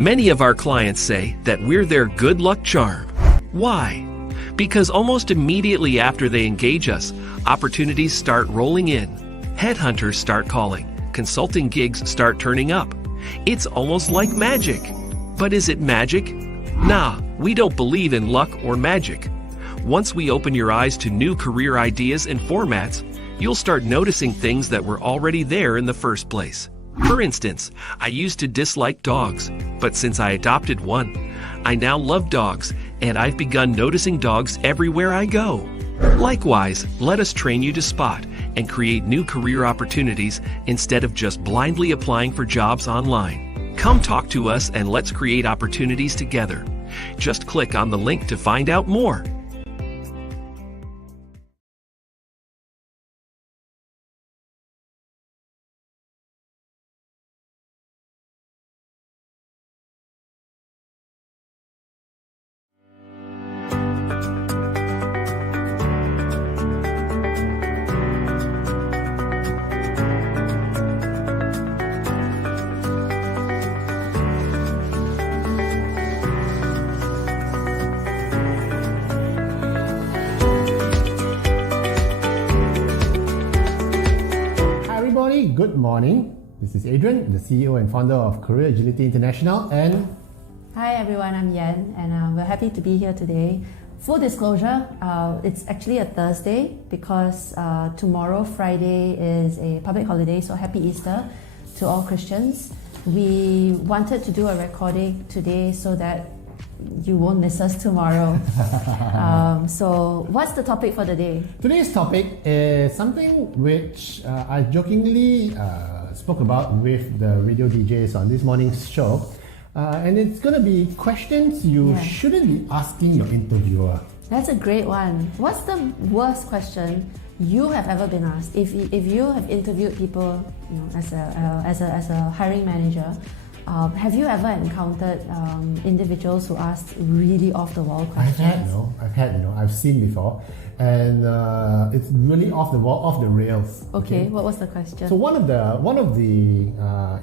Many of our clients say that we're their good luck charm. Why? Because almost immediately after they engage us, opportunities start rolling in. Headhunters start calling. Consulting gigs start turning up. It's almost like magic. But is it magic? Nah, we don't believe in luck or magic. Once we open your eyes to new career ideas and formats, you'll start noticing things that were already there in the first place. For instance, I used to dislike dogs, but since I adopted one, I now love dogs, and I've begun noticing dogs everywhere I go. Likewise, let us train you to spot and create new career opportunities instead of just blindly applying for jobs online. Come talk to us and let's create opportunities together. Just click on the link to find out more. Good morning. This is Adrian, the CEO and founder of Career Agility International, and hi everyone, I'm Yan, and we're happy to be here today. Full disclosure, it's actually a Thursday because tomorrow, Friday, is a public holiday, so happy Easter to all Christians. We wanted to do a recording today so that you won't miss us tomorrow. So what's the topic for the day? Today's topic is something which I jokingly spoke about with the radio DJs on this morning's show. And it's going to be questions you shouldn't be asking your interviewer. That's a great one. What's the worst question you have ever been asked? If you have interviewed people, as a hiring manager, have you ever encountered individuals who asked really off-the-wall questions? I've seen before, and it's really off the rails. Okay, what was the question? So one of the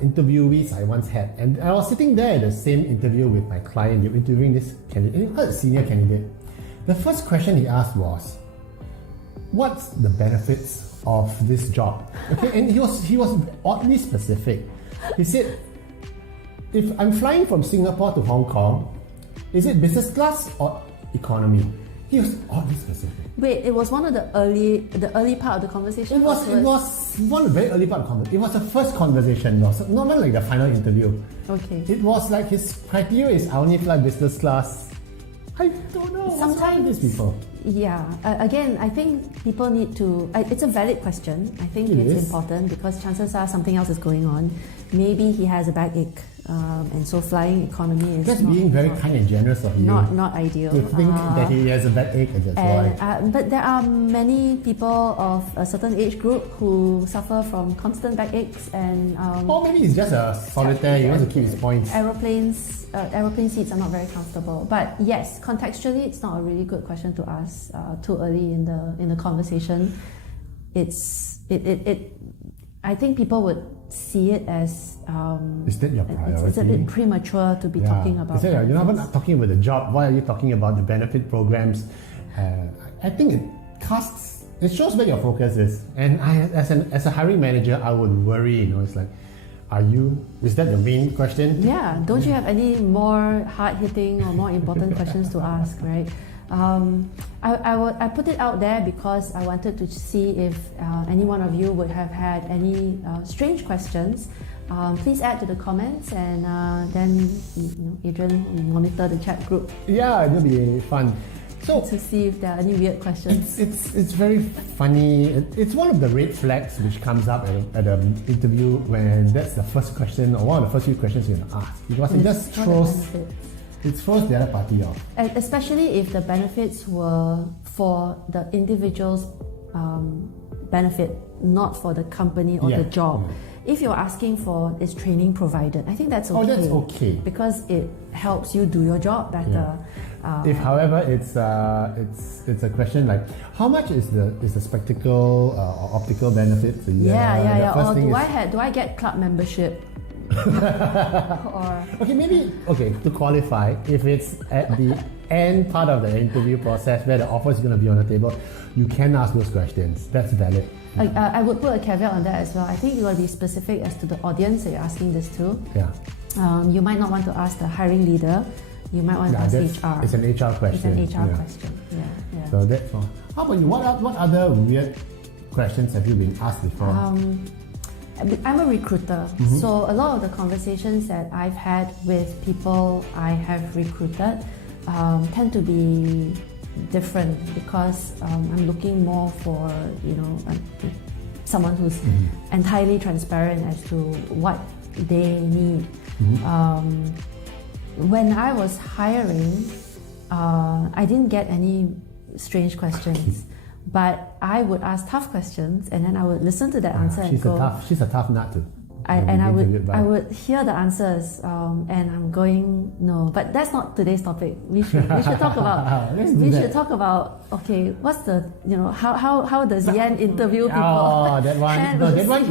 interviewees I once had, and I was sitting there at the same interview with my client. They were interviewing this candidate, a senior candidate. The first question he asked was, "What's the benefits of this job?" Okay, and he was oddly specific. He said, "If I'm flying from Singapore to Hong Kong, is it business class or economy?" He was oddly specific. Wait, it was one of the early part of the conversation? It was one of the very early part of the conversation. It was the first conversation, not even like the final interview. Okay. It was like his criteria is I only fly business class. I don't know. Sometimes these people. Yeah. Again, I think people need to. It's a valid question. I think it's important because chances are something else is going on. Maybe he has a backache, and so flying economy is. That's being very kind and generous of you. Not ideal. To think that he has a backache, and that's why. But there are many people of a certain age group who suffer from constant backaches and. Or maybe he's just a solitaire. He wants to keep his points. Aeroplane seats are not very comfortable. But yes, contextually, it's not a really good question to ask too early in the conversation. I think people would see it as is that your priority? It's a bit premature to be talking about. You're not talking about the job. Why are you talking about the benefit programs? I think it shows where your focus is. And as a hiring manager, I would worry. It's like, is that the main question? Yeah. Don't you have any more hard-hitting or more important questions to ask, right? I put it out there because I wanted to see if any one of you would have had any strange questions. Please add to the comments, and then Adrian will monitor the chat group. Yeah, it'll be fun. So to see if there are any weird questions. It's very funny. It's one of the red flags which comes up at an interview when that's the first question or one of the first few questions you're gonna ask, because it just throws the other party off. And especially if the benefits were for the individual's benefit, not for the company or the job. Yeah. If you're asking for is training provided, I think that's okay. Oh, that's okay. Because it helps you do your job better. Yeah. If, however, it's a question like how much is the spectacle or optical benefit a year? Yeah. Or do I get club membership? or Okay, maybe, to qualify, if it's at the end part of the interview process where the offer is going to be on the table, you can ask those questions. That's valid. I would put a caveat on that as well. I think you got to be specific as to the audience that you're asking this to. Yeah. You might not want to ask the hiring leader. You might want to ask HR. It's an HR question. It's an HR question. Yeah. So that's all. How about you? What other weird questions have you been asked before? I'm a recruiter, so a lot of the conversations that I've had with people I have recruited tend to be different because I'm looking more for someone who's entirely transparent as to what they need. When I was hiring, I didn't get any strange questions. But I would ask tough questions, and then I would listen to that answer and go. She's a tough nut too. I would hear the ansers, and I'm going no. But that's not today's topic. We should talk about. should talk about. Okay, what's the how does Yan interview people? Oh, that one. No, that one.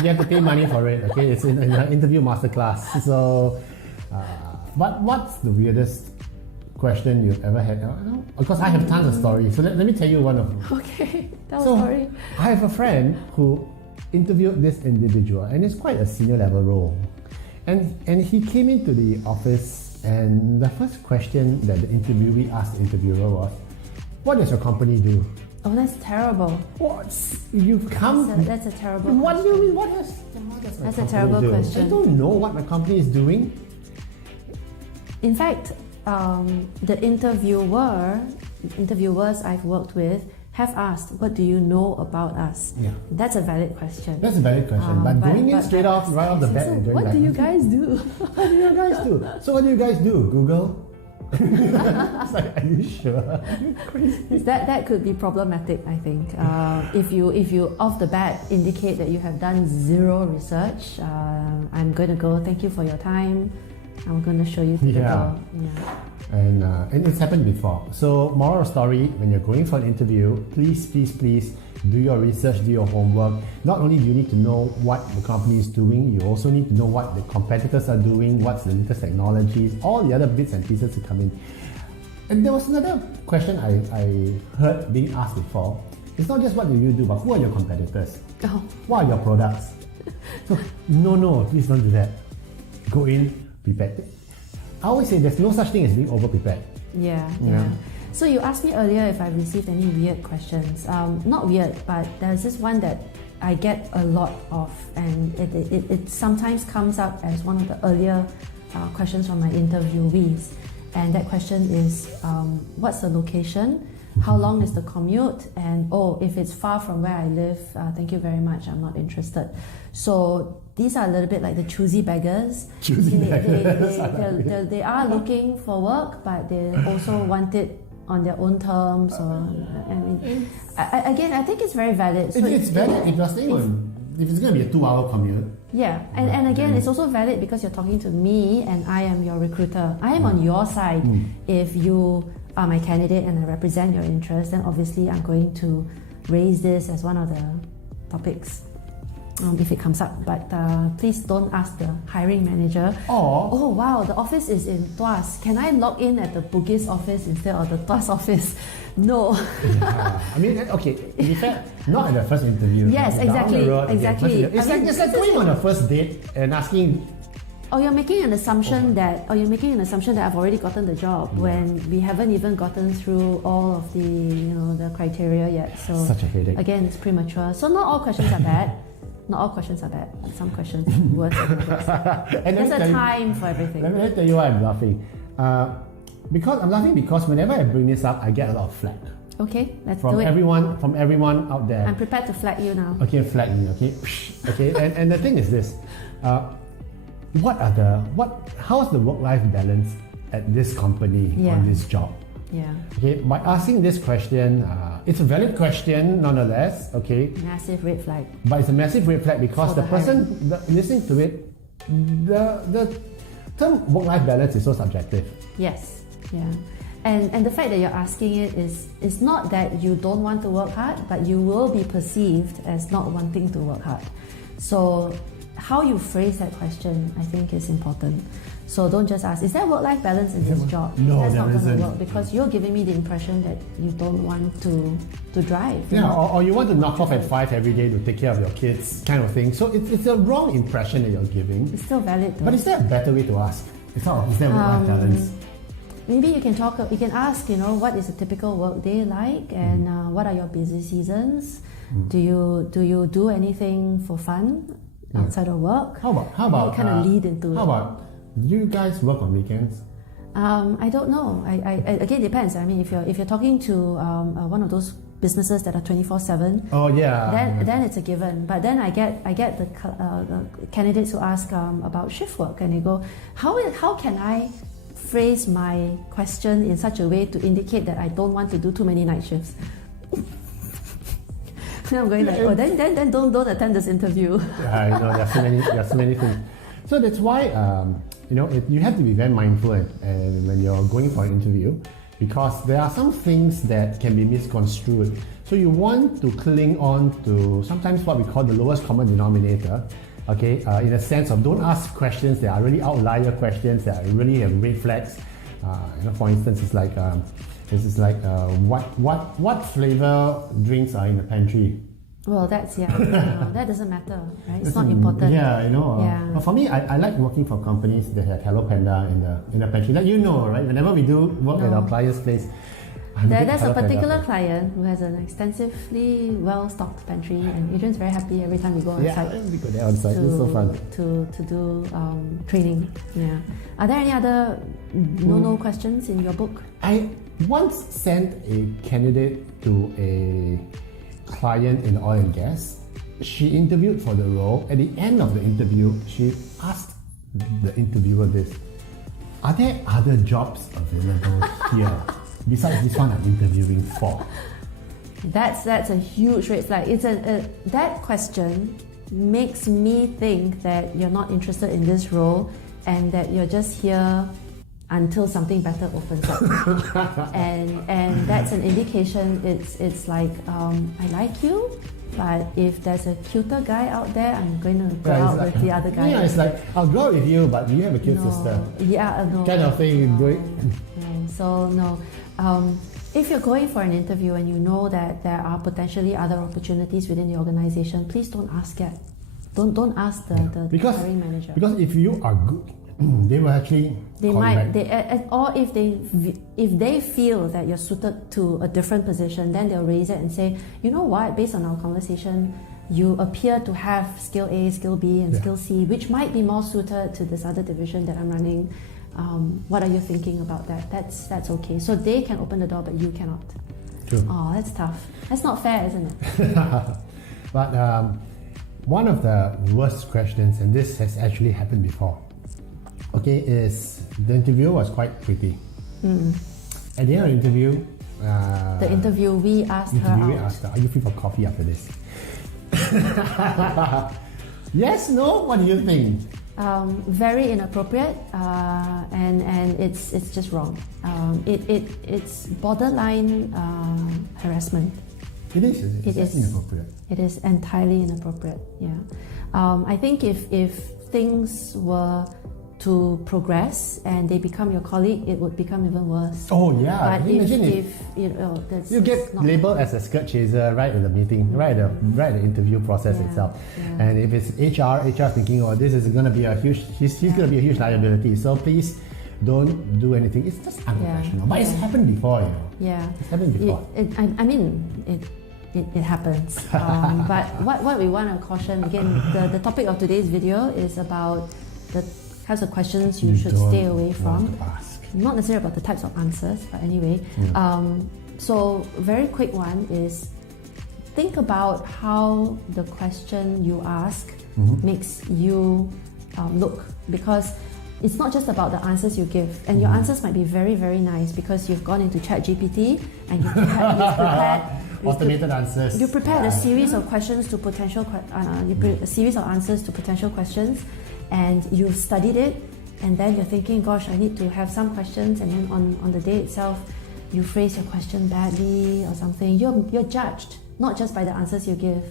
You have to pay money for it. Okay, it's in an interview masterclass. So, but what's the weirdest question you've ever had? Because I have tons of stories. So let me tell you one of them. Okay, tell a story. I have a friend who interviewed this individual, and it's quite a senior level role. And he came into the office, and the first question that the interviewee asked the interviewer was, "What does your company do?" Oh, that's terrible. You've come. That's a terrible. What question. do you mean? What does That's a terrible question. I don't know what my company is doing. In fact, the interviewers I've worked with have asked, "What do you know about us?" Yeah. That's a valid question. That's a valid question. But going in straight off, right off the bat, so what do you guys do? What do you guys do? So what do you guys do? Google? It's like, are you sure? Crazy. That could be problematic, I think. If you off the bat indicate that you have done zero research, I'm going to go. Thank you for your time. I'm going to show you to the door. Yeah. And it's happened before. So moral of story, when you're going for an interview, please do your research, do your homework. Not only do you need to know what the company is doing, you also need to know what the competitors are doing, what's the latest technologies, all the other bits and pieces that come in. And there was another question I heard being asked before. It's not just what do you do, but who are your competitors? Oh. What are your products? So no, please don't do that. Go in prepared. I always say there's no such thing as being over-prepared. Yeah. So you asked me earlier if I've received any weird questions. Not weird, but there's this one that I get a lot of, and it sometimes comes up as one of the earlier questions from my interviewees. And that question is, what's the location? How long is the commute? And if it's far from where I live, thank you very much, I'm not interested. So these are a little bit like the choosy beggars. They are looking for work, but they also want it on their own terms. I think it's very valid. So it's valid if you're staying if it's going to be a 2-hour commute. Yeah, and again, it's also valid because you're talking to me and I am your recruiter. I am on your side. If you are my candidate and I represent your interests, then obviously I'm going to raise this as one of the topics if it comes up. But please don't ask the hiring manager, oh wow, the office is in Tuas. Can I log in at the Bugis office instead of the Tuas office? No. I mean, okay, to be fair, not at the first interview. Yes, exactly. It's like going on a first date and asking. Or you're making an assumption that I've already gotten the job when we haven't even gotten through all of the criteria yet. So such a headache. Again, it's premature. So not all questions are bad. Not all questions are bad. Some questions worse than others. And there's a time for everything. Let me tell you why I'm laughing. Because whenever I bring this up, I get a lot of flack. Okay, let's do it. From everyone out there. I'm prepared to flag you now. Okay, flag me. Okay. And the thing is this. How's the work-life balance at this company on this job? Yeah. Okay, by asking this question, it's a valid question nonetheless, okay? Massive red flag. But it's a massive red flag because the person listening to it, the term work-life balance is so subjective. Yes, yeah. And the fact that you're asking it is not that you don't want to work hard, but you will be perceived as not wanting to work hard. So how you phrase that question, I think, is important. So don't just ask, is there work-life balance in this job? No, that's there not going isn't. to work because you're giving me the impression that you don't want to drive. Yeah, or you want to knock off at 5 every day to take care of your kids, kind of thing. So it's a wrong impression that you're giving. It's still valid though. But is there a better way to ask? Is there work-life balance? Maybe you can ask, what is a typical work day like, and what are your busy seasons? Do you do anything for fun outside of work? How about kind of lead into it? How about, do you guys work on weekends? I don't know. I again, depends. I mean, if you're talking to one of those businesses that are 24/7, oh yeah, then it's a given. But then I get the candidates who ask about shift work, and they go, how can I phrase my question in such a way to indicate that I don't want to do too many night shifts? Then I'm going like, oh, then don't attend this interview. Yeah, there are so many things. So that's why you have to be very mindful and when you're going for an interview, because there are some things that can be misconstrued. So you want to cling on to sometimes what we call the lowest common denominator. Okay, in a sense of don't ask questions that are really outlier questions that really have red flags. For instance, it's like what flavor drinks are in the pantry? Well, that doesn't matter, right? It's not important. Yeah, But for me, I like working for companies that have Hello Panda in the pantry. Like right? Whenever we do work at our client's place, there's a particular client who has an extensively well-stocked pantry, and Adrian's very happy every time we go on site. We go there on site. It's so fun to do training. Yeah. Are there any other no questions in your book? I once sent a candidate to a client in oil and gas. She interviewed for the role. At the end of the interview, she asked the interviewer this: are there other jobs available here besides this one I'm interviewing for? That's a huge red flag. That question makes me think that you're not interested in this role and that you're just here until something better opens up. and that's an indication. It's like, I like you, but if there's a cuter guy out there, I'm going to go out with the other guy. Yeah, it's like, I'll go out with you, but you have a cute sister. Yeah, no. Kind of thing. If you're going for an interview and you know that there are potentially other opportunities within the organization, please don't ask yet. Don't ask the hiring manager. Because if you are good, they will actually or if they feel that you're suited to a different position, then they'll raise it and say, you know what, based on our conversation, you appear to have skill A, skill B, and skill C, which might be more suited to this other division that I'm running. What are you thinking about that? That's okay. So they can open the door, but you cannot. True. Oh, that's tough. That's not fair, isn't it? But one of the worst questions, and this has actually happened before, is the interview was quite pretty. At the end of the interview, the interviewee asked her, are you free for coffee after this? Yes, no? What do you think? Very inappropriate, and it's just wrong. It's borderline harassment. It is. It is inappropriate. It is entirely inappropriate. Yeah. I think if things were to progress and they become your colleague, it would become even worse. Oh yeah. But if you get labeled as a skirt chaser right at the meeting, right at the interview process itself. Yeah. And if it's HR thinking, oh, this is going to be a huge, he's going to be a huge liability. So please don't do anything. It's just unprofessional. But it's happened before, Yeah. It's happened before. It happens. But what we want to caution, again, the topic of today's video is about the types of questions you should stay away from. Not necessarily about the types of answers, but anyway. So very quick one is, think about how the question you ask makes you look, because it's not just about the answers you give, and your answers might be very, very nice because you've gone into ChatGPT and you've prepared automated answers. You prepared a series of questions to potential a series of answers to potential questions, and you've studied it, and then you're thinking, gosh, I need to have some questions, and then on the day itself, you phrase your question badly or something. You're judged not just by the answers you give,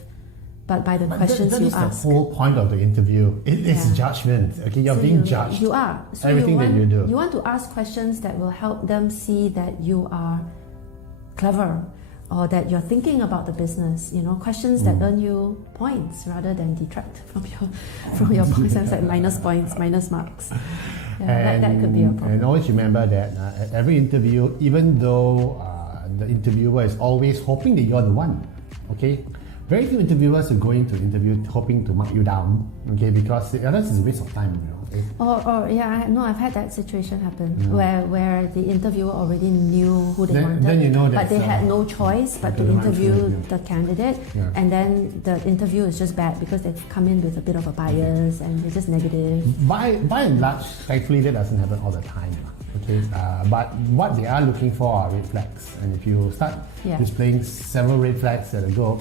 but by the But questions that you is ask. the whole point of the interview. It's Yeah. judgment. Okay, you're So being judged. You are. So Everything that you do. You want to ask questions that will help them see that you are clever or that you're thinking about the business. Questions that earn you points rather than detract from your points. It's like minus points, minus marks. Yeah, that could be a problem. And always remember that at every interview, even though the interviewer is always hoping that you're the one, okay? Very few interviewers are going to interview hoping to mark you down, okay? Because else is a waste of time, okay? I've had that situation happen where the interviewer already knew who they wanted, then you know but they had no choice but to interview the candidate, and then the interview is just bad because they've come in with a bit of a bias and they're just negative. By and large, thankfully that doesn't happen all the time. Okay, but what they are looking for are red flags, and if you start displaying several red flags at a go,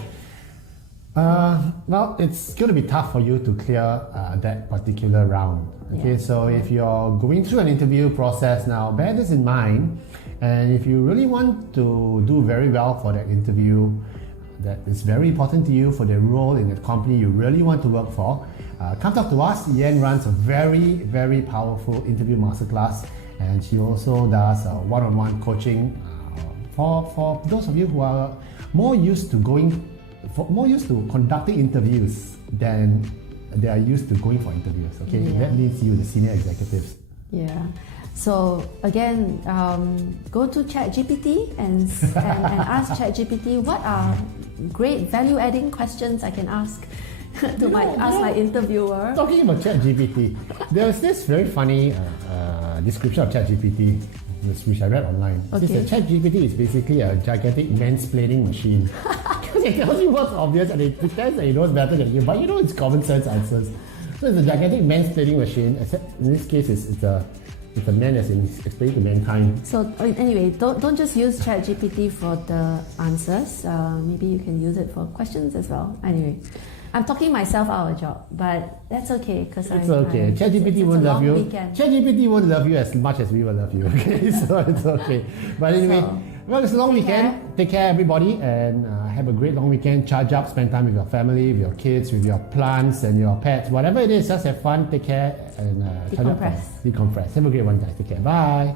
well, it's going to be tough for you to clear that particular round. Okay, so if you're going through an interview process now, bear this in mind, and if you really want to do very well for that interview, that is very important to you for the role in the company you really want to work for, come talk to us. Yen runs a very, very powerful interview masterclass, and she also does one-on-one coaching for those of you who are more used to conducting interviews than they are used to going for interviews. Okay, that means you, the senior executives. Yeah. So again, go to ChatGPT and ask ChatGPT what are great value-adding questions I can ask to ask my interviewer. Talking about ChatGPT, there's this very funny description of ChatGPT, which I read online. Okay. It says that ChatGPT is basically a gigantic mansplaining machine. It tells you what's obvious and it pretends that it knows better than you, but it's common sense answers. So it's a gigantic mansplaining machine, except in this case it's a man as in explaining to mankind. So anyway, don't just use ChatGPT for the answers. Maybe you can use it for questions as well. Anyway, I'm talking myself out of a job, but that's okay because it's okay. ChatGPT won't love you. ChatGPT won't love you as much as we will love you. Okay, so it's okay. But anyway, well, it's a long weekend. Take care, everybody, and have a great long weekend. Charge up, spend time with your family, with your kids, with your plants and your pets. Whatever it is, just have fun. Take care and decompress. Decompress. Have a great one, guys. Take care. Bye.